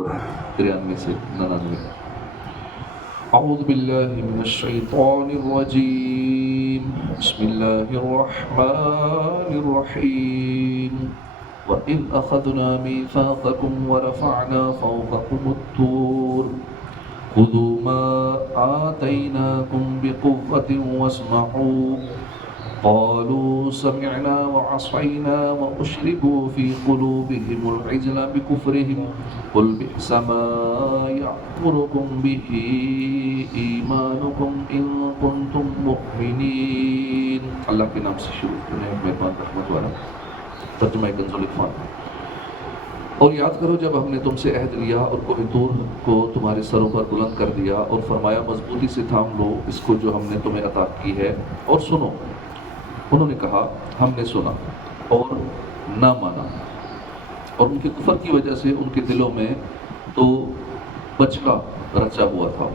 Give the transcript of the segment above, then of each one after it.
93 سے 99۔ اعوذ باللہ من الشیطان الرجیم، بسم اللہ الرحمن الرحیم۔ وَإِذْ أَخَذْنَا مِيثَاقَكُمْ وَرَفَعْنَا فَوْقَكُمُ الطُّورَ خُذُوا مَا آتَيْنَاكُمْ بِقُوَّةٍ وَاسْمَعُوا قالوا سمعنا وعصينا وأشربوا في قلوبهم العجل بكفرهم قل بئس ما يأمركم به إيمانكم إن كنتم مؤمنين۔ اللہ کے نام سے شروع کریں، مہربان رحمت والا۔ ترجمہ کنز الاقفال۔ اور یاد کرو جب ہم نے تم سے عہد لیا اور کوہ طور کو تمہارے سروں پر بلند کر دیا اور فرمایا مضبوطی سے تھام لو اس کو جو ہم نے تمہیں عطا کی ہے اور سنو۔ انہوں نے کہا ہم نے سنا اور نہ مانا، اور ان کے کفر کی وجہ سے ان کے دلوں میں تو بچکا رچا ہوا تھا۔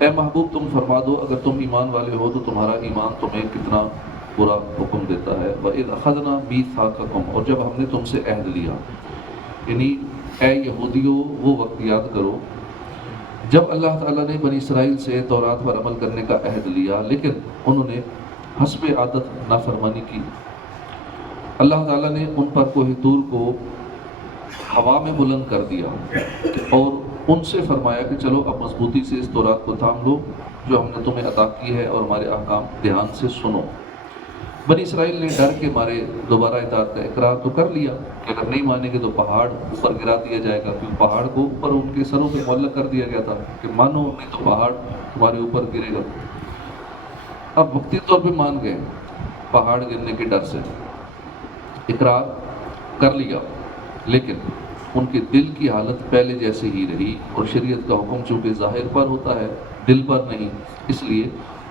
اے محبوب تم فرما دو اگر تم ایمان والے ہو تو تمہارا ایمان تمہیں کتنا برا حکم دیتا ہے۔ وَإِذْ أَخَذْنَا مِيثَاقَكُمْ، اور جب ہم نے تم سے عہد لیا، یعنی اے یہودیوں وہ وقت یاد کرو جب اللہ تعالیٰ نے بنی اسرائیل سے تورات پر عمل کرنے کا عہد لیا لیکن انہوں نے حسب عادت نافرمانی کی۔ اللہ تعالیٰ نے ان پر کوہ طور کو ہوا میں بلند کر دیا اور ان سے فرمایا کہ چلو اب مضبوطی سے اس تورات کو تھام لو جو ہم نے تمہیں عطا کی ہے اور ہمارے احکام دھیان سے سنو۔ بنی اسرائیل نے ڈر کے مارے دوبارہ اطاعت کا اقرار تو کر لیا کہ اگر نہیں مانیں گے تو پہاڑ اوپر گرا دیا جائے گا، کیونکہ پہاڑ کو اوپر ان کے سروں پہ معلق کر دیا گیا تھا کہ مانو نہیں تو پہاڑ تمہارے اوپر گرے گا۔ اب وقتی طور پہ مان گئے، پہاڑ گرنے کے ڈر سے اقرار کر لیا، لیکن ان کے دل کی حالت پہلے جیسے ہی رہی اور شریعت کا حکم چونکہ ظاہر پر ہوتا ہے دل پر نہیں، اس لیے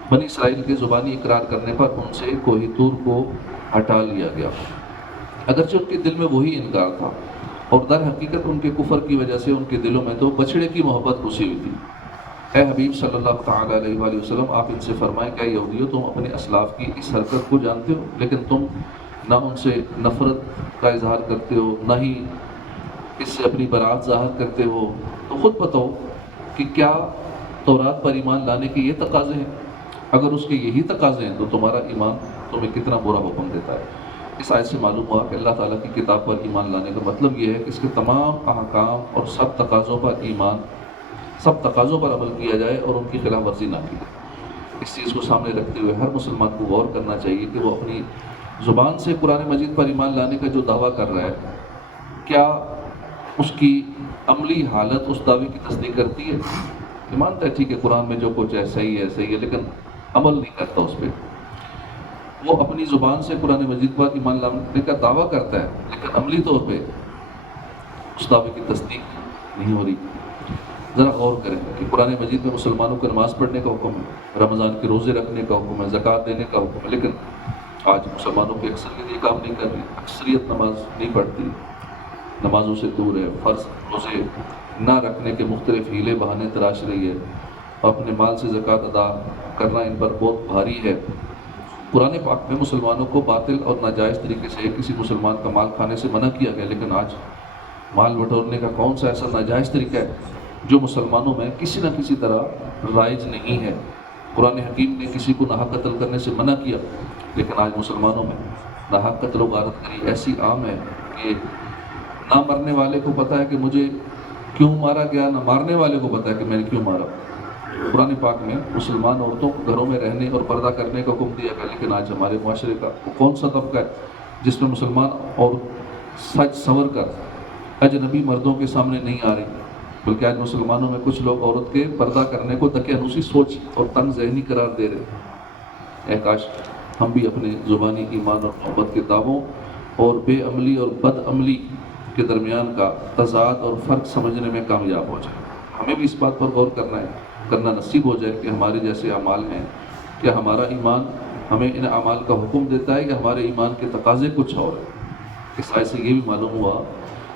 بنی اسرائیل کے زبانی اقرار کرنے پر ان سے کوہ طور کو ہٹا لیا گیا، اگرچہ ان کے دل میں وہی انکار تھا اور در حقیقت ان کے کفر کی وجہ سے ان کے دلوں میں تو بچھڑے کی محبت گھسی ہوئی تھی۔ اے حبیب صلی اللہ تعالیٰ علیہ وآلہ وسلم آپ ان سے فرمائیں کہ یہودیوں تم اپنے اسلاف کی اس حرکت کو جانتے ہو لیکن تم نہ ان سے نفرت کا اظہار کرتے ہو نہ ہی اس سے اپنی برات ظاہر کرتے ہو، تو خود بتاؤ کہ کیا تورات پر ایمان لانے کے یہ تقاضے ہیں؟ اگر اس کے یہی تقاضے ہیں تو تمہارا ایمان تمہیں کتنا برا حکم دیتا ہے۔ اس آیت سے معلوم ہوا کہ اللہ تعالیٰ کی کتاب پر ایمان لانے کا مطلب یہ ہے کہ اس کے تمام احکام اور سب تقاضوں پر عمل کیا جائے اور ان کی خلاف ورزی نہ کی جائے۔ اس چیز کو سامنے رکھتے ہوئے ہر مسلمان کو غور کرنا چاہیے کہ وہ اپنی زبان سے قرآن مجید پر ایمان لانے کا جو دعویٰ کر رہا ہے کیا اس کی عملی حالت اس دعوے کی تصدیق کرتی ہے؟ ایمان ہے ٹھیک ہے قرآن میں جو کچھ ہے صحیح ہے لیکن عمل نہیں کرتا اس پہ۔ وہ اپنی زبان سے قرآن مجید پر ایمان لانے کا دعویٰ کرتا ہے لیکن عملی طور پہ اس دعوے کی تصدیق نہیں ہو رہی۔ ذرا غور کریں کہ قرآن مجید میں مسلمانوں کو نماز پڑھنے کا حکم ہے، رمضان کے روزے رکھنے کا حکم ہے، زکوٰۃ دینے کا حکم ہے، لیکن آج مسلمانوں کی اکثریت یہ کام نہیں کر رہی، اکثریت نماز نہیں پڑھتی، نمازوں سے دور ہے، فرض روزے نہ رکھنے کے مختلف ہیلے بہانے تراش رہی ہے، اپنے مال سے زکوٰۃ ادا کرنا ان پر بہت بھاری ہے۔ قرآن پاک میں مسلمانوں کو باطل اور ناجائز طریقے سے کسی مسلمان کا مال کھانے سے منع کیا گیا، لیکن آج مال بٹورنے کا کون سا ایسا ناجائز طریقہ ہے جو مسلمانوں میں کسی نہ کسی طرح رائج نہیں ہے؟ قرآن حکیم نے کسی کو ناحق قتل کرنے سے منع کیا، لیکن آج مسلمانوں میں ناحق قتل و غارت گری ایسی عام ہے کہ نہ مرنے والے کو پتہ ہے کہ مجھے کیوں مارا گیا، نہ مارنے والے کو پتہ ہے کہ میں نے کیوں مارا۔ قرآن پاک میں مسلمان عورتوں کو گھروں میں رہنے اور پردہ کرنے کا حکم دیا گیا، لیکن آج ہمارے معاشرے کا کون سا طبقہ ہے جس میں مسلمان اور سج سنور کر اجنبی مردوں کے سامنے نہیں آ رہی، بلکہ آج مسلمانوں میں کچھ لوگ عورت کے پردہ کرنے کو دقیانوسی سوچ اور تنگ ذہنی قرار دے رہے۔ اے کاش ہم بھی اپنے زبانی ایمان اور محبت کے دعووں اور بے عملی اور بد عملی کے درمیان کا تضاد اور فرق سمجھنے میں کامیاب ہو جائے۔ ہمیں بھی اس بات پر غور کرنا نصیب ہو جائے کہ ہمارے جیسے اعمال ہیں، کیا ہمارا ایمان ہمیں ان اعمال کا حکم دیتا ہے کہ ہمارے ایمان کے تقاضے کچھ اور ہیں۔ اس آیت سے یہ بھی معلوم ہوا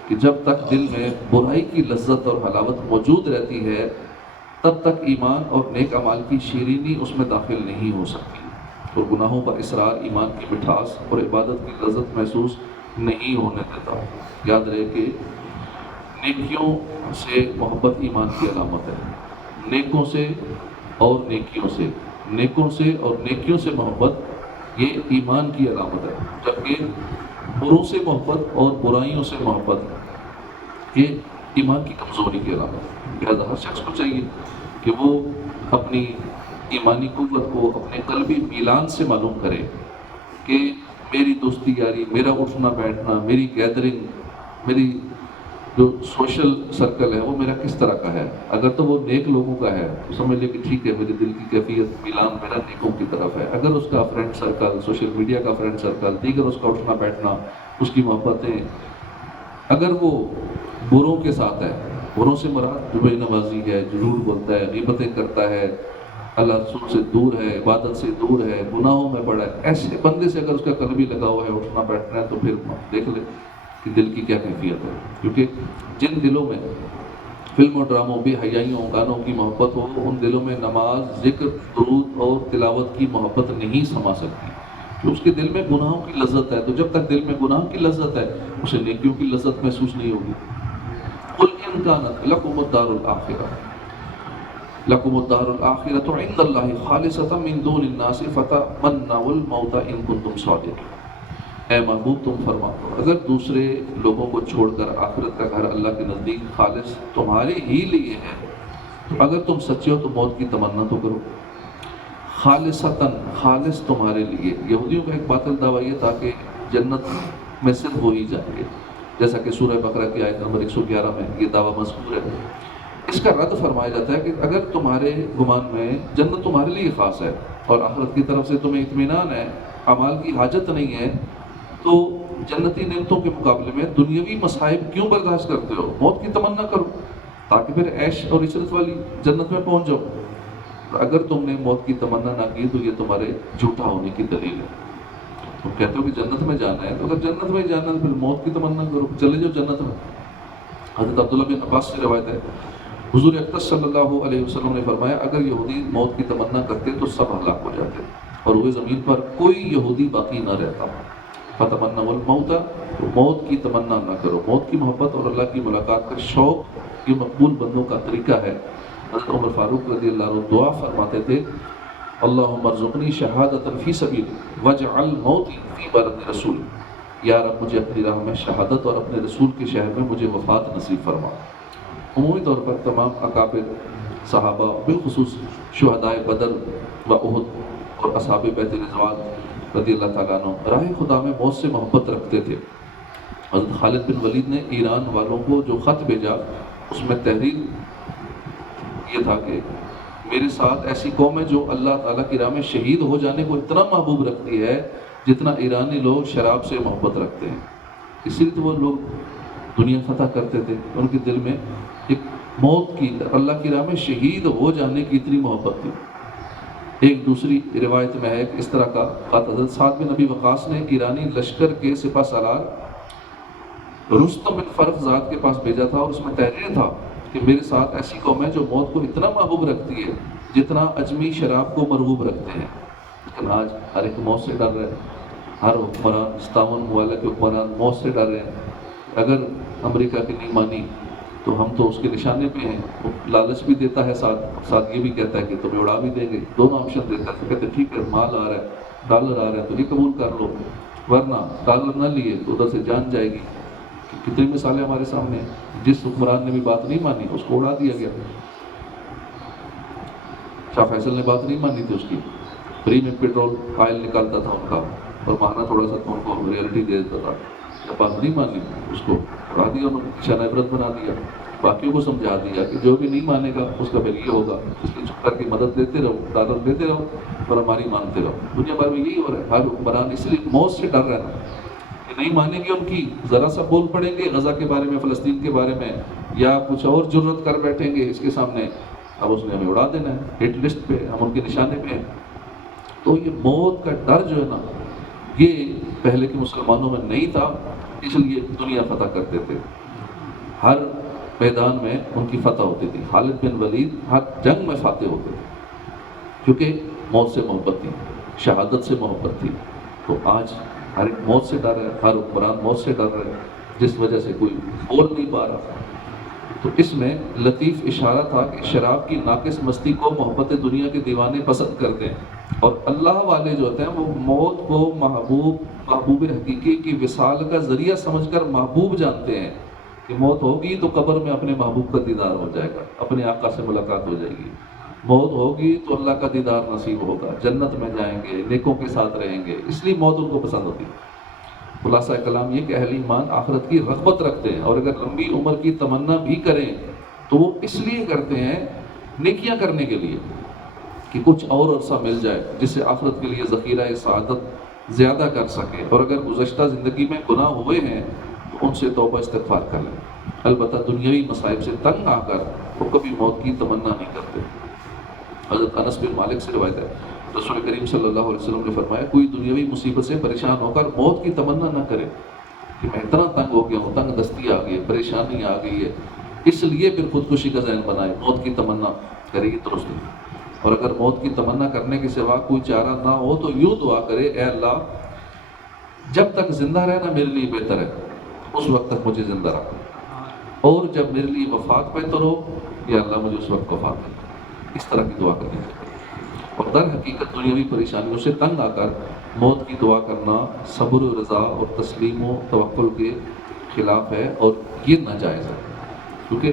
کہ جب تک دل میں برائی کی لذت اور حلاوت موجود رہتی ہے تب تک ایمان اور نیک اعمال کی شیرینی اس میں داخل نہیں ہو سکتی، اور گناہوں پر اصرار ایمان کی مٹھاس اور عبادت کی لذت محسوس نہیں ہونے دیتا۔ یاد رہے کہ نیکیوں سے محبت ایمان کی علامت ہے، نیکوں سے اور نیکیوں سے، نیکوں سے اور نیکیوں سے محبت یہ ایمان کی علامت ہے، جبکہ بروں سے محبت اور برائیوں سے محبت یہ ایمان کی کمزوری کی علامت ہے۔ لہٰذا ہر شخص کو چاہیے کہ وہ اپنی ایمانی قوت کو اپنے قلبی میلان سے معلوم کرے کہ میری دوستی یاری، میرا اٹھنا بیٹھنا، میری گیدرنگ، میری جو سوشل سرکل ہے وہ میرا کس طرح کا ہے۔ اگر تو وہ نیک لوگوں کا ہے تو سمجھ لے کہ ٹھیک ہے، میرے دل کی کیفیت میلان میرا نیکوں کی طرف ہے۔ اگر اس کا فرینڈ سرکل، سوشل میڈیا کا فرینڈ سرکل، دیگر اس کا اٹھنا بیٹھنا، اس کی محبتیں اگر وہ بروں کے ساتھ ہے، بروں سے مراد جو بے نمازی ہے، جھوٹ بولتا ہے، غیبتیں کرتا ہے، اللہ رسول سے دور ہے، عبادت سے دور ہے، گناہوں میں پڑا ہے، ایسے بندے سے اگر اس کا قلب ہی لگا ہوا ہے، اٹھنا بیٹھنا ہے، تو پھر دیکھ لے کہ دل کی کیا کیفیت ہے۔ کیونکہ جن دلوں میں فلم و ڈراموں، بے حیائیوں، گانوں کی محبت ہو، ان دلوں میں نماز، ذکر، درود اور تلاوت کی محبت نہیں سما سکتی، کہ اس کے دل میں گناہوں کی لذت ہے۔ تو جب تک دل میں گناہ کی لذت ہے، اسے نیکیوں کی لذت محسوس نہیں ہوگی۔ قل ان کانت لکم الدار الآخرہ، لکم الدار الآخرۃ عند اللہ خالصۃ من دون الناس فتمنوا الموت ان کنتم صادقین۔ اے محبوب تم فرما دو، اگر دوسرے لوگوں کو چھوڑ کر آخرت کا گھر اللہ کے نزدیک خالص تمہارے ہی لیے ہے، تو اگر تم سچے ہو تو موت کی تمنا تو کرو۔ خالصتاً، خالص تمہارے لیے۔ یہودیوں کا ایک باطل دعویٰ یہ تھا کہ جنت میں صرف ہو ہی جائیں گے، جیسا کہ سورہ بقرہ کی آیت نمبر 111 میں یہ دعویٰ مذکور ہے۔ اس کا رد فرمایا جاتا ہے کہ اگر تمہارے گمان میں جنت تمہارے لیے خاص ہے اور آخرت کی طرف سے تمہیں اطمینان ہے، اعمال کی حاجت نہیں ہے، تو جنتی نعمتوں کے مقابلے میں دنیاوی مصائب کیوں برداشت کرتے ہو؟ موت کی تمنا کرو تاکہ پھر عیش اور عشرت والی جنت میں پہنچ جاؤ۔ تو اگر تم نے موت کی تمنا نہ کی تو یہ تمہارے جھوٹا ہونے کی دلیل ہے۔ تم کہتے ہو کہ جنت میں جانا ہے، تو اگر جنت میں جانا ہے پھر موت کی تمنا کرو، چلے جاؤ جنت میں۔ حضرت عبداللہ بن عباس سے روایت ہے، حضور اقدس صلی اللہ علیہ وسلم نے فرمایا اگر یہودی موت کی تمنا کرتے تو سب ہلاک ہو جاتے اور روئے زمین پر کوئی یہودی باقی نہ رہتا۔ فتمنوا الموت، موت کی تمنا نہ کرو۔ موت کی محبت اور اللہ کی ملاقات کا شوق یہ مقبول بندوں کا طریقہ ہے۔ حضرت عمر فاروق رضی اللہ عنہ دعا فرماتے تھے، اللہم ارزقنی شہادۃ فی سبیلک واجعل موتی فی بلد رسول، یا رب مجھے اپنی راہ میں شہادت اور اپنے رسول کے شہر میں مجھے وفات نصیب فرما۔ عمومی طور پر تمام اکابر صحابہ، بالخصوص شہدائے بدر و احد اور اصحاب بیت رضوان رضی اللہ تعالیٰ عنہ راہ خدا میں موت سے محبت رکھتے تھے۔ حضرت خالد بن ولید نے ایران والوں کو جو خط بھیجا اس میں تحریر یہ تھا کہ میرے ساتھ ایسی قوم ہے جو اللہ تعالیٰ کی راہ میں شہید ہو جانے کو اتنا محبوب رکھتی ہے جتنا ایرانی لوگ شراب سے محبت رکھتے ہیں۔ اسی لیے تو وہ لوگ دنیا فتح کرتے تھے، ان کے دل میں ایک موت کی، اللہ کی راہ میں شہید ہو جانے کی اتنی محبت تھی۔ ایک دوسری روایت میں ہے کہ اس طرح کا خط حضرت سعد بن ابی وقاص نے ایرانی لشکر کے سپہ سالار رستم بن فرخزاد کے پاس بھیجا تھا، اور اس میں تحریر تھا کہ میرے ساتھ ایسی قوم ہے جو موت کو اتنا محبوب رکھتی ہے جتنا اجمی شراب کو مرغوب رکھتے ہیں۔ لیکن آج ہر ایک موت سے ڈر رہے ہیں، ہر حکمران 57 ممالک کے حکمران موت سے ڈر رہے ہیں۔ اگر امریکہ کی نہیں مانی تو ہم تو اس کے نشانے پہ ہیں، وہ لالچ بھی دیتا ہے، ساتھ یہ بھی کہتا ہے کہ تمہیں اڑا بھی دیں گے، دونوں آپشن دیتا ہے۔ تو کہتے ہیں ٹھیک ہے، مال آ رہا ہے، ڈالر آ رہا ہے تو یہ قبول کر لو، ورنہ ڈالر نہ لیے تو ادھر سے جان جائے گی۔ کتنی مثالیں ہمارے سامنے ہیں، جس حکمران نے بھی بات نہیں مانی اس کو اڑا دیا گیا۔ شاہ فیصل نے بات نہیں مانی تھی اس کی، فری میں پیٹرول آئل نکالتا تھا ان کا، اور ماہانہ تھوڑا سا ان کو ریئلٹی دے دیتا تھا۔ جب بات نہیں مانی اس کو اڑا دیا، انہوں نے نشانہ عبرت بنا دیا، باقیوں کو سمجھا دیا کہ جو بھی نہیں مانے گا اس کا پھر یہ ہوگا، اس لیے چھپ کر کے مدد دیتے رہو، ڈالر دیتے رہو اور ہماری مانتے رہو۔ دنیا بھر میں یہی ہو رہا ہے، ہر حکمران اس لیے موت سے ڈر رہا ہے کہ نہیں مانیں گے ان کی، ذرا سا بول پڑیں گے غزہ کے بارے میں، فلسطین کے بارے میں، یا کچھ اور جرت کر بیٹھیں گے اس کے سامنے، اب اس نے ہمیں اڑا دینا ہے، ہٹ لسٹ پہ، ہم ان کے نشانے پہ ہیں۔ تو یہ موت کا ڈر جو ہے نا، یہ پہلے کے مسلمانوں میں نہیں تھا، اس لیے دنیا فتح کرتے تھے، ہر میدان میں ان کی فتح ہوتی تھی۔ خالد بن ولید ہر جنگ میں فاتح ہوتے تھے کیونکہ موت سے محبت تھی، شہادت سے محبت تھی۔ تو آج ہر ایک موت سے ڈر ہے، ہر حکمران موت سے ڈر رہا ہے، جس وجہ سے کوئی بول نہیں پا رہا۔ تو اس میں لطیف اشارہ تھا کہ شراب کی ناقص مستی کو محبت دنیا کے دیوانے پسند کرتے ہیں، اور اللہ والے جو ہوتے ہیں وہ موت کو محبوب حقیقی کی وصال کا ذریعہ سمجھ کر محبوب جانتے ہیں کہ موت ہوگی تو قبر میں اپنے محبوب کا دیدار ہو جائے گا، اپنے آقا سے ملاقات ہو جائے گی، موت ہوگی تو اللہ کا دیدار نصیب ہوگا، جنت میں جائیں گے، نیکوں کے ساتھ رہیں گے، اس لیے موت ان کو پسند ہوتی ہے۔ خلاصہ کلام یہ کہ اہل ایمان آخرت کی رغبت رکھتے ہیں، اور اگر لمبی عمر کی تمنا بھی کریں تو وہ اس لیے کرتے ہیں، نیکیاں کرنے کے لیے، کہ کچھ اور عرصہ مل جائے جس سے آخرت کے لیے ذخیرہ سعادت زیادہ کر سکے، اور اگر گزشتہ زندگی میں گناہ ہوئے ہیں تو ان سے توبہ استغفار کر لیں۔ البتہ دنیاوی مصائب سے تنگ آ کر وہ کبھی موت کی تمنا نہیں کرتے۔ حضرت انس بن مالک سے روایت ہے، رسول کریم صلی اللہ علیہ وسلم نے فرمایا، کوئی دنیاوی مصیبت سے پریشان ہو کر موت کی تمنا نہ کرے کہ میں اتنا تنگ ہو گیا ہوں، تنگ دستی آ گئی ہے، پریشانی آ گئی ہے، اس لیے پھر خودکشی کا ذہن بنائے، موت کی تمنا کرے گی درست نہیں۔ اور اگر موت کی تمنا کرنے کے سوا کوئی چارہ نہ ہو تو یوں دعا کرے، اے اللہ جب تک زندہ رہنا میرے لیے بہتر ہے، اس وقت تک مجھے زندہ رکھو، اور جب میرے لیے وفات بہتر ہو، یا اللہ مجھے اس وقت وفات دے۔ اس طرح کی دعا کرنی چاہیے۔ اور در حقیقت دنیاوی پریشانیوں سے تنگ آ کر موت کی دعا کرنا صبر و رضا اور تسلیم و توکل کے خلاف ہے، اور یہ ناجائز ہے، کیونکہ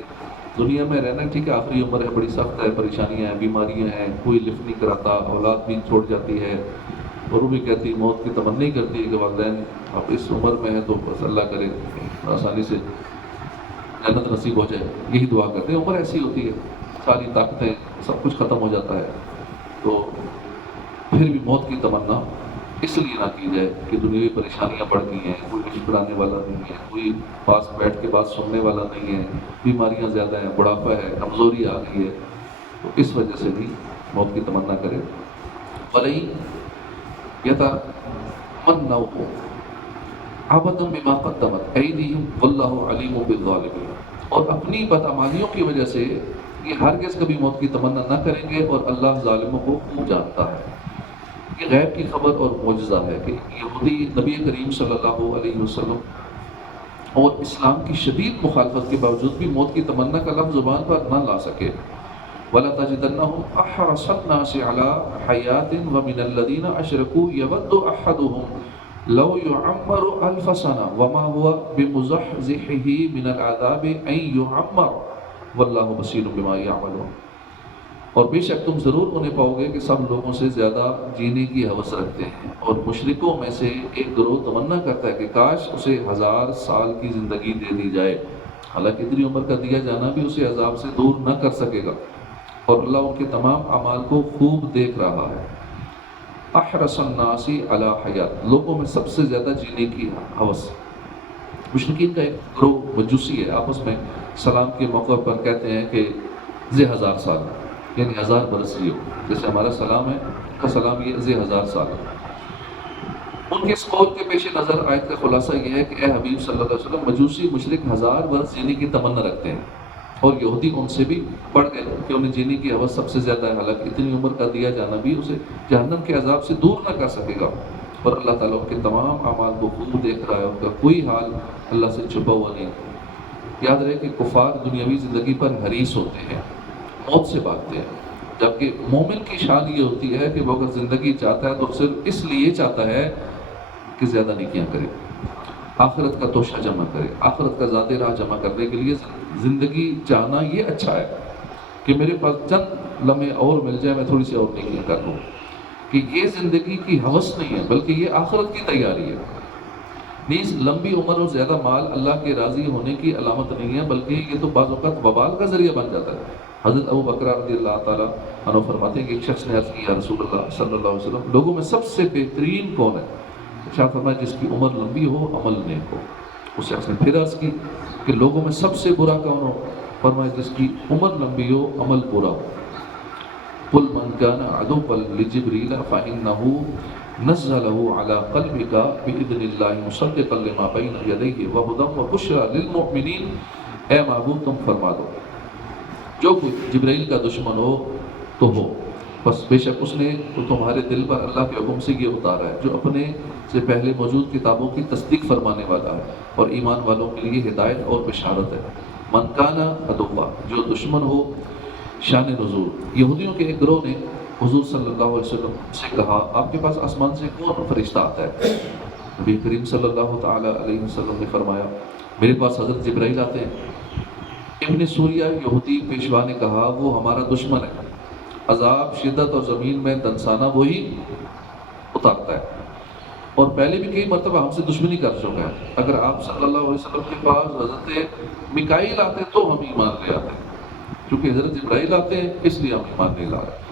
دنیا میں رہنا ٹھیک ہے، آخری عمر ہے، بڑی سخت ہے، پریشانیاں ہیں، بیماریاں ہیں، کوئی لفٹ نہیں کراتا، اولاد بھی چھوڑ جاتی ہے، اور وہ بھی کہتی موت کی تمنا ہی کرتی ہے کہ والدین اب اس عمر میں ہے تو بس اللہ کرے آسانی سے جنت نصیب ہو جائے، یہی دعا کرتے ہیں۔ عمر ایسی ہوتی ہے، ساری طاقتیں سب کچھ ختم ہو جاتا ہے، تو پھر بھی موت کی تمنا اس لیے نہ کی جائے کہ دنیاوی پریشانیاں بڑھ گئی ہیں، کوئی لفٹ کرانے والا نہیں ہے، کوئی پاس بیٹھ کے بات سننے والا نہیں ہے، بیماریاں زیادہ ہیں، بڑھاپا ہے، کمزوری آ گئی ہے، تو اس وجہ سے بھی موت کی تمنا کرے۔ وَلَئِن يَتَمَنَّوْهُ عَبَثًا بِمَا قَدَّمَتْ أَيْدِيهِمْ وَاللَّهُ عَلِيمٌ بِالظَّالِمِينَ، اور اپنی بدعمالیوں کی وجہ سے یہ ہرگز کبھی موت کی تمنا نہ کریں گے، اور اللہ ظالموں کو خوب جانتا ہے۔ یہ غیب کی خبر اور معجزہ ہے کہ یہودی نبی کریم صلی اللہ علیہ وسلم اور اسلام کی شدید مخالفت کے باوجود بھی موت کی تمنا کا لفظ زبان پر نہ لا سکے۔ وَلَتَجِدَنَّهُمْ أَحْرَصَ النَّاسِ عَلَىٰ حَيَاةٍ وَمِنَ الَّذِينَ أَشْرَكُوا يَوَدُّ أَحَدُهُمْ لَوْ يُعَمَّرُ أَلْفَ سَنَةٍ وَمَا هُوَ بِمُزَحْزِحِهِ مِنَ الْعَذَابِ أَن يُعَمَّرَ وَاللَّهُ بَصِيرٌ بِمَا يَعْمَلُونَ، اور بے شک تم ضرور انہیں پاؤ گے کہ سب لوگوں سے زیادہ جینے کی ہوس رکھتے ہیں، اور مشرکوں میں سے ایک گروہ تمنا کرتا ہے کہ کاش اسے 1000 سال کی زندگی دے دی جائے، حالانکہ اتنی عمر کا دیا جانا بھی اسے عذاب سے دور نہ کر سکے گا، اور اللہ ان کے تمام اعمال کو خوب دیکھ رہا ہے۔ احرص الناس علی حیات، لوگوں میں سب سے زیادہ جینے کی ہوس۔ مشرکین کا ایک گروہ مجوسی ہے، آپس میں سلام کے موقع پر کہتے ہیں کہ زی 1000 سال، یعنی 1000 برس جیو، جیسے ہمارا سلام ہے، ان کا سلام یہ زی 1000 سال ہے۔ ان کے اس قول کے پیش نظر آیت کا خلاصہ یہ ہے کہ اے حبیب صلی اللہ علیہ وسلم، مجوسی مشرک 1000 برس جینے کی تمنا رکھتے ہیں، اور یہودی ان سے بھی بڑھ گئے کہ انہیں جینے کی ہوس سب سے زیادہ ہے، حالانکہ اتنی عمر کا دیا جانا بھی اسے جہنم کے عذاب سے دور نہ کر سکے گا، اور اللہ تعالیٰ ان کے تمام اعمال کو خوب دیکھ رہا ہے، ان کا کوئی حال اللہ سے چھپا ہوا نہیں۔ یاد رہے کہ کفار دنیاوی زندگی پر حریص ہوتے ہیں، موت سے بھاگتے ہیں، جبکہ مومن کی شان یہ ہوتی ہے کہ وہ اگر زندگی چاہتا ہے تو صرف اس لیے چاہتا ہے کہ زیادہ نیکیاں کرے، آخرت کا توشہ جمع کرے، آخرت کا ذات راہ جمع کرنے کے لیے زندگی چاہنا یہ اچھا ہے کہ میرے پاس چند لمحے اور مل جائے، میں تھوڑی سی اور نیکیاں کر لوں، کہ یہ زندگی کی ہوس نہیں ہے بلکہ یہ آخرت کی تیاری ہے۔ نیز لمبی عمر اور زیادہ مال اللہ کے راضی ہونے کی علامت نہیں ہے، بلکہ یہ تو بعض اوقات وبال کا ذریعہ بن جاتا ہے۔ حضرت ابو بکر رضی اللہ تعالیٰ عنہ فرماتے ہیں کہ ایک شخص نے عرض کی، یا رسول اللہ صلی اللہ علیہ وسلم، لوگوں میں سب سے بہترین کون ہے؟ شاہ فرمایا جس کی عمر لمبی ہو، عمل نیک ہو۔ اس شخص نے پھر عرض کی کہ لوگوں میں سب سے برا کون ہو؟ فرمایا جس کی عمر لمبی ہو، عمل برا ہو۔ قل من كان عدوا لجبريل فإنه نزله على قلبك بإذن الله مصدقا لما بين يديه وهدى وبشرى للمؤمنين، اے محبوب تم فرما دو جو کوئی جبرائیل کا دشمن ہو تو ہو، بس بے شک اس نے تو تمہارے دل پر اللہ کے حکم سے یہ اتارا ہے جو اپنے سے پہلے موجود کتابوں کی تصدیق فرمانے والا ہے، اور ایمان والوں کے لیے ہدایت اور بشارت ہے۔ من کانا عدوا، جو دشمن ہو شان نزول۔ یہودیوں کے ایک گروہ نے حضور صلی اللہ علیہ وسلم سے کہا آپ کے پاس آسمان سے کون فرشتہ آتا ہے؟ نبی کریم صلی اللہ تعالی علیہ وسلم نے فرمایا میرے پاس حضرت جبرائیل آتے ہیں۔ ابن سوریہ یہودی پیشوا نے کہا وہ ہمارا دشمن ہے، عذاب شدت اور زمین میں دنسانہ وہی اتارتا ہے، اور پہلے بھی کئی مرتبہ ہم سے دشمنی کر چکا ہے۔ اگر آپ صلی اللہ علیہ وسلم کے پاس حضرت میکائیل آتے تو ہم ایمان لے آتے، کیونکہ حضرت جبرائیل آتے ہیں اس لیے ہم ایمان نہیں لا رہے۔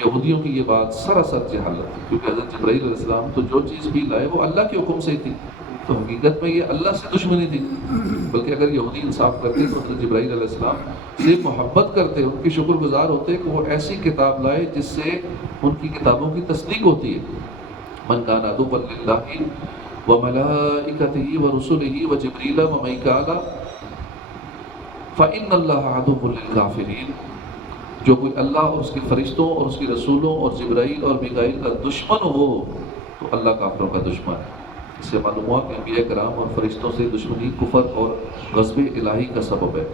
یہودیوں کی یہ بات سراسر جہالت تھی، کیونکہ حضرت جبرائیل علیہ السلام تو جو چیز بھی لائے وہ اللہ کے حکم سے ہی تھی، تو حقیقت میں یہ اللہ سے دشمنی تھی۔ بلکہ اگر یہودی انصاف کرتے تو حضرت جبرائیل علیہ السلام سے محبت کرتے، ان کی شکر گزار ہوتے کہ وہ ایسی کتاب لائے جس سے ان کی کتابوں کی تصدیق ہوتی ہے۔ من کان عدوا للہ وملائکتہ ورسلہ وجبریل ومیکال فإن اللہ عدو للکافرین، جو کوئی اللہ اور اس کے فرشتوں اور اس کے رسولوں اور جبرائیل اور میکائیل کا دشمن ہو تو اللہ کافروں کا دشمن ہے۔ اس سے معلوم ہوا کہ انبیاء کرام اور فرشتوں سے دشمنی کفر اور غضب الہی کا سبب ہے،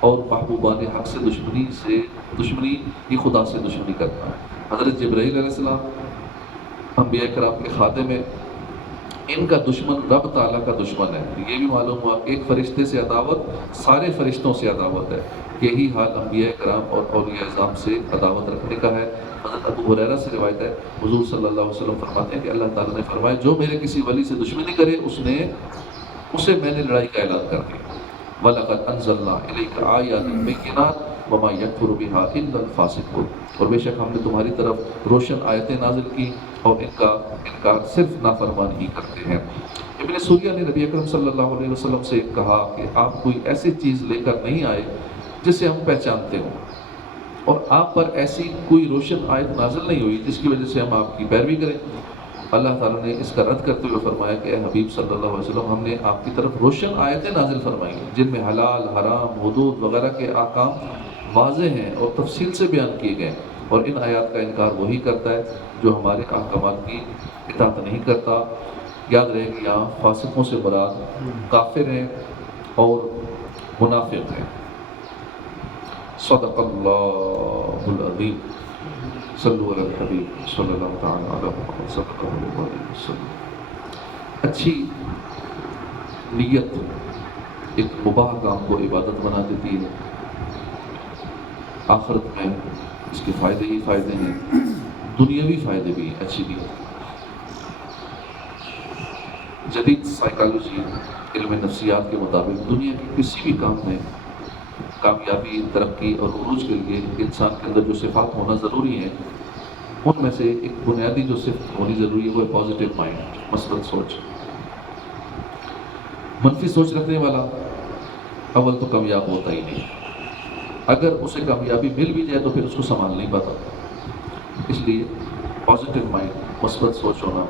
اور محبوبان حق سے دشمنی یہ خدا سے دشمنی کرنا ہے۔ حضرت جبرائیل علیہ السلام انبیاء کرام کے خاتمے میں ان کا دشمن رب تعالیٰ کا دشمن ہے۔ یہ بھی معلوم ہوا کہ ایک فرشتے سے عداوت سارے فرشتوں سے عداوت ہے۔ یہی حال انبیاء کرام اور اولیاء اعظام سے عداوت رکھنے کا ہے۔ حضرت ابو ہریرہ سے روایت ہے حضور صلی اللہ علیہ وسلم فرماتے ہیں کہ اللہ تعالیٰ نے فرمایا جو میرے کسی ولی سے دشمنی کرے اسے میں نے لڑائی کا اعلان کر دیا۔ وَلَقَدْ أَنزَلْنَا إِلَيْكَ آيَاتٍ بَيِّنَاتٍ وَمَا يَكْفُرُ بِهَا إِلَّا الْفَاسِقُونَ، اور بے شک ہم نے تمہاری طرف روشن آیتیں نازل کی اور ان کا انکار صرف نافرمان ہی کرتے ہیں۔ ابن سوریہ نے نبی اکرم صلی اللہ علیہ وسلم سے کہا کہ آپ کوئی ایسی چیز لے کر نہیں آئے جسے ہم پہچانتے ہوں، اور آپ پر ایسی کوئی روشن آیت نازل نہیں ہوئی جس کی وجہ سے ہم آپ کی پیروی کریں۔ اللہ تعالیٰ نے اس کا رد کرتے ہوئے فرمایا کہ اے حبیب صلی اللہ علیہ وسلم ہم نے آپ کی طرف روشن آیتیں نازل فرمائی جن میں حلال، حرام، حدود وغیرہ کے احکام واضح ہیں اور تفصیل سے بیان کیے گئے، اور ان آیات کا انکار وہی کرتا ہے جو ہمارے احکامات کی اطاعت نہیں کرتا۔ یاد رہے کہ یہاں فاسقوں سے مراد کافر ہیں اور منافق ہیں۔ صدق اللہ العظیم۔ صلو علی الحبیب صلی اللہ تعالی علی محمد صلی اللہ علیہ وسلم۔ اچھی نیت ایک مباح کام کو عبادت بنا دیتی ہے، آخرت میں اس کے فائدے ہی فائدے ہیں، دنیاوی فائدے بھی ہیں اچھی نیت۔ جدید سائیکالوجی، علم نفسیات کے مطابق دنیا کے کسی بھی کام میں کامیابی، ترقی اور عروج کے لیے انسان کے اندر جو صفات ہونا ضروری ہیں ان میں سے ایک بنیادی جو صفت ہونی ضروری ہے وہ ہے پازیٹیو مائنڈ، مثبت سوچ۔ منفی سوچ رکھنے والا اول تو کامیاب ہوتا ہی نہیں، اگر اسے کامیابی مل بھی جائے تو پھر اس کو سنبھال نہیں پاتا۔ اس لیے پازیٹیو مائنڈ، مثبت سوچ ہونا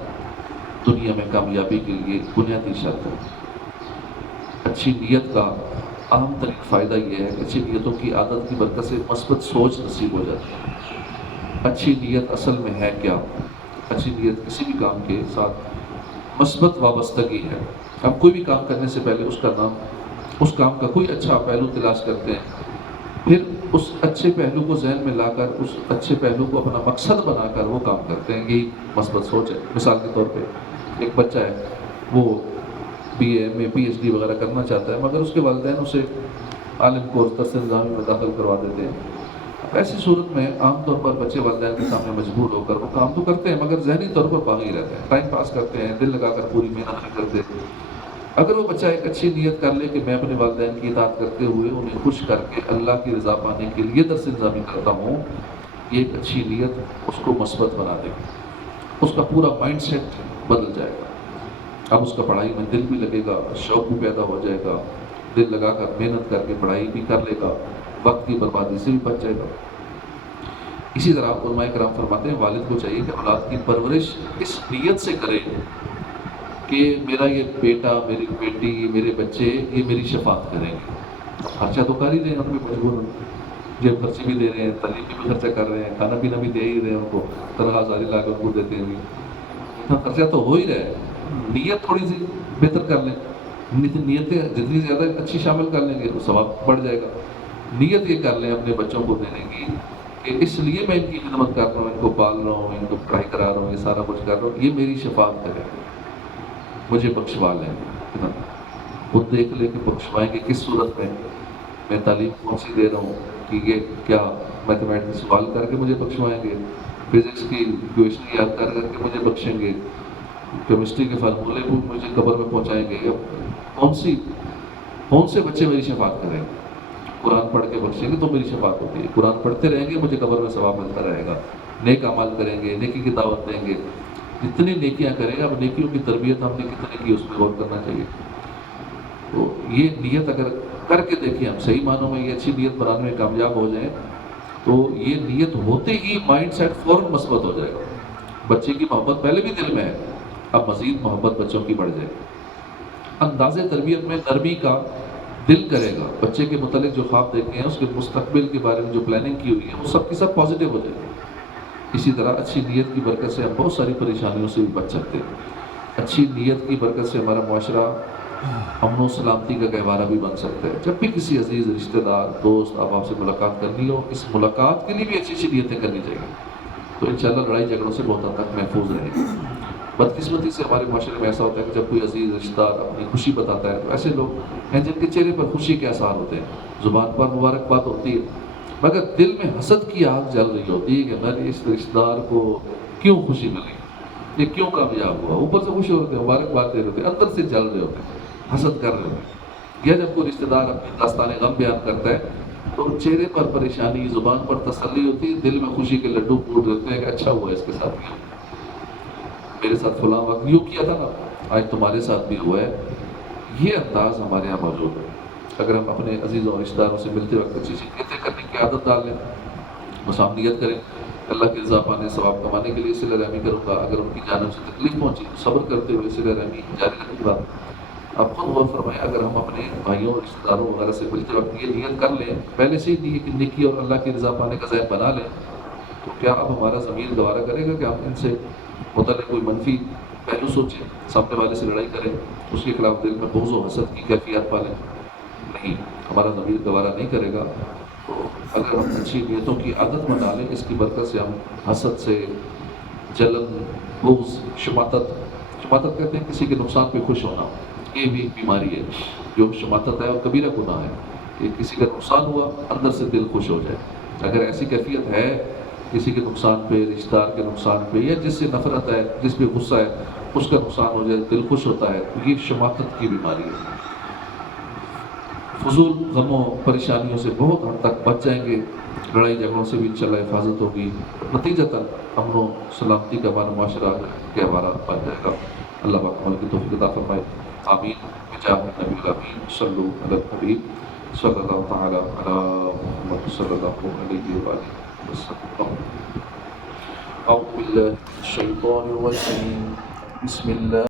دنیا میں کامیابی کے لیے بنیادی شرط ہے۔ اچھی نیت کا اہم ترین فائدہ یہ ہے کہ اچھی نیتوں کی عادت کی برکت سے مثبت سوچ نصیب ہو جاتی ہے۔ اچھی نیت اصل میں ہے کیا؟ اچھی نیت کسی بھی کام کے ساتھ مثبت وابستگی ہے۔ ہم کوئی بھی کام کرنے سے پہلے اس کام کا کوئی اچھا پہلو تلاش کرتے ہیں، پھر اس اچھے پہلو کو ذہن میں لا کر اس اچھے پہلو کو اپنا مقصد بنا کر وہ کام کرتے ہیں۔ یہی مثبت سوچ ہے۔ مثال کے طور پہ ایک بچہ ہے، وہ بی اے میں پی ایچ ڈی وغیرہ کرنا چاہتا ہے، مگر اس کے والدین اسے عالم کورس درس نظامی میں داخل کروا دیتے ہیں۔ ایسی صورت میں عام طور پر بچے والدین کے سامنے مجبور ہو کر وہ کام تو کرتے ہیں مگر ذہنی طور پر باغی رہتے ہیں، ٹائم پاس کرتے ہیں، دل لگا کر پوری محنت نہیں کرتے۔ اگر وہ بچہ ایک اچھی نیت کر لے کہ میں اپنے والدین کی اطاعت کرتے ہوئے انہیں خوش کر کے اللہ کی رضا پانے کے لیے درس نظامی کرتا ہوں، یہ ایک اچھی نیت اس کو مثبت بنا دے گی، اس کا پورا مائنڈ سیٹ بدل جائے گا۔ اب اس کا پڑھائی میں دل بھی لگے گا، شوق بھی پیدا ہو جائے گا، دل لگا کر محنت کر کے پڑھائی بھی کر لے گا، وقت کی بربادی سے بھی بچ جائے گا۔ اسی طرح علماء کرام فرماتے ہیں والد کو چاہیے کہ اولاد کی پرورش اس نیت سے کرے کہ میرا یہ بیٹا، میری بیٹی، میرے بچے یہ میری شفاعت کریں گے۔ خرچہ تو کر ہی رہے ہیں، ہم بھی مجبور ہیں، جیب خرچی بھی دے رہے ہیں، تعلیم بھی خرچہ کر رہے ہیں، کھانا پینا بھی دے ہی رہے ہیں، ان کو تنخواہ ساری لا کے ان کو دیتے ہیں، اتنا خرچہ تو ہو ہی رہا ہے۔ نیت تھوڑی سی بہتر کر لیں نیتیں جتنی زیادہ اچھی شامل کر لیں گے تو ثواب بڑھ جائے گا. نیت یہ کر لیں اپنے بچوں کو دینے کی کہ اس لیے میں ان کی خدمت کر رہا ہوں، ان کو پال رہا ہوں، ان کو پڑھائی کرا رہا ہوں، یہ سارا کچھ کر رہا ہوں، یہ میری شفاعت کرے، مجھے بخشوا لیں. خود دیکھ لیں کہ بخشوائیں گے کس صورت میں تعلیم کون سی دے رہا ہوں کہ یہ کیا میتھمیٹکس سوال کر کے مجھے بخشوائیں گے، فزکس کی کویشن یاد کر کر کے مجھے بخشیں گے، کیمسٹری کے فارمولے کو مجھے قبر میں پہنچائیں گے. کون سے بچے میری شفاعت کریں گے؟ قرآن پڑھ کے بخشیں گے تو میری شفاعت ہوتی ہے. قرآن پڑھتے رہیں گے مجھے قبر میں ثواب ملتا رہے گا. نیک اعمال کریں گے، نیکی کی دعوت دیں گے، جتنی نیکیاں کریں گے. اب نیکیوں کی تربیت ہم نے کتنے کی اس پہ غور کرنا چاہیے. تو یہ نیت اگر کر کے دیکھیں ہم صحیح معنوں میں یہ اچھی نیت بنانے میں کامیاب ہو جائیں تو یہ نیت ہوتے ہی مائنڈ سیٹ فوراً مثبت ہو جائے گا. بچے کی محبت پہلے بھی دل میں ہے، اب مزید محبت بچوں کی بڑھ جائے گی. انداز تربیت میں نرمی کا دل کرے گا. بچے کے متعلق جو خواب دیکھے ہیں، اس کے مستقبل کے بارے میں جو پلاننگ کی ہوئی ہے، وہ سب کی سب پازیٹیو ہو جائے گی. اسی طرح اچھی نیت کی برکت سے ہم بہت ساری پریشانیوں سے بھی بچ سکتے ہیں. اچھی نیت کی برکت سے ہمارا معاشرہ امن و سلامتی کا گہوارہ بھی بن سکتا ہے. جب بھی کسی عزیز رشتہ دار دوست آپ سے ملاقات کرنی ہو، اس ملاقات کے لیے بھی اچھی نیتیں کرنی چاہیے، تو انشاءاللہ لڑائی جھگڑوں سے بہت حد تک محفوظ رہے گی. بدقسمتی سے ہمارے معاشرے میں ایسا ہوتا ہے کہ جب کوئی عزیز رشتہ دار اپنی خوشی بتاتا ہے تو ایسے لوگ ہیں جن کے چہرے پر خوشی کے آثار ہوتے ہیں، زبان پر مبارکباد ہوتی ہے، مگر دل میں حسد کی آگ جل رہی ہوتی ہے کہ میرے اس رشتہ دار کو کیوں خوشی ملی، یہ کیوں کامیاب ہوا. اوپر سے خوش ہوتے ہیں، مبارکباد دے رہے ہوتے ہیں، اندر سے جل رہے ہوتے ہیں، حسد کر رہے ہوتے ہیں. یا جب کوئی رشتہ دار اپنی داستان غم بیان کرتا ہے تو چہرے پر پریشانی، زبان پر تسلی ہوتی ہے، دل میں خوشی کے لڈو پھوٹ دیتے ہیں کہ اچھا ہوا اس کے ساتھ کیا، میرے ساتھ فلاں وقت یوں کیا تھا نا، آج تمہارے ساتھ بھی ہوا ہے. یہ انداز ہمارے یہاں موجود ہے. اگر ہم اپنے عزیزوں اور رشتہ داروں سے ملتے وقت اچھی نیتیں کرنے کی عادت ڈال لیں، بس ہم نیت کریں اللہ کی رضا پانے، ثواب کمانے کے لیے صلہ رحمی کروں گا. اگر ان کی جانب سے تکلیف پہنچی تو صبر کرتے ہوئے صلہ رحمی جاری رکھنے کی بات. آپ خود غور فرمائیں، اگر ہم اپنے بھائیوں رشتہ داروں وغیرہ سے ملتے وقت یہ نیت کر لیں، پہلے سے ہی نیکی اور اللہ کی رضا پانے کا ذہن بنا لیں، تو کیا اب ہمارا ضمیر گوارا کرے گا کہ ہم ان سے متعلق کوئی منفی پہلو سوچیں، سامنے والے سے لڑائی کریں، اس کے خلاف دل میں بغض و حسد کی کیفیت پالیں؟ نہیں، ہمارا ضمیر گوارا نہیں کرے گا. تو اگر ہم اچھی نیتوں کی عادت بنا لیں، اس کی برکت سے ہم حسد سے، جلن، بغض، شماتت کہتے ہیں کسی کے نقصان پہ خوش ہونا، یہ بھی ایک بیماری ہے. جو شماتت ہے اور کبیرہ گناہ ہے کہ کسی کا نقصان ہوا اندر سے دل خوش ہو جائے. اگر ایسی کیفیت ہے کسی کے نقصان پہ، رشتہ دار کے نقصان پہ، یا جس سے نفرت ہے، جس پہ غصہ ہے، اس کا نقصان ہو جائے، دل خوش ہوتا ہے، تو یہ شماتت کی بیماری ہے. فضول غموں پریشانیوں سے بہت حد تک بچ جائیں گے، لڑائی جھگڑوں سے بھی انشاءاللہ حفاظت ہوگی، نتیجتاً امن و سلامتی کا ہمارا معاشرہ گہوارہ بن جائے گا. اللہ پاک عمل کی توفیق عطا فرمائے. آمین بجاہ نبی الامین صلو علی الحبیب صلی اللہ تعالی علی محمد صلی اللہ علیہ وآلہ وسلم. اعوذ باللہ من الشیطان الرجیم. بسم اللہ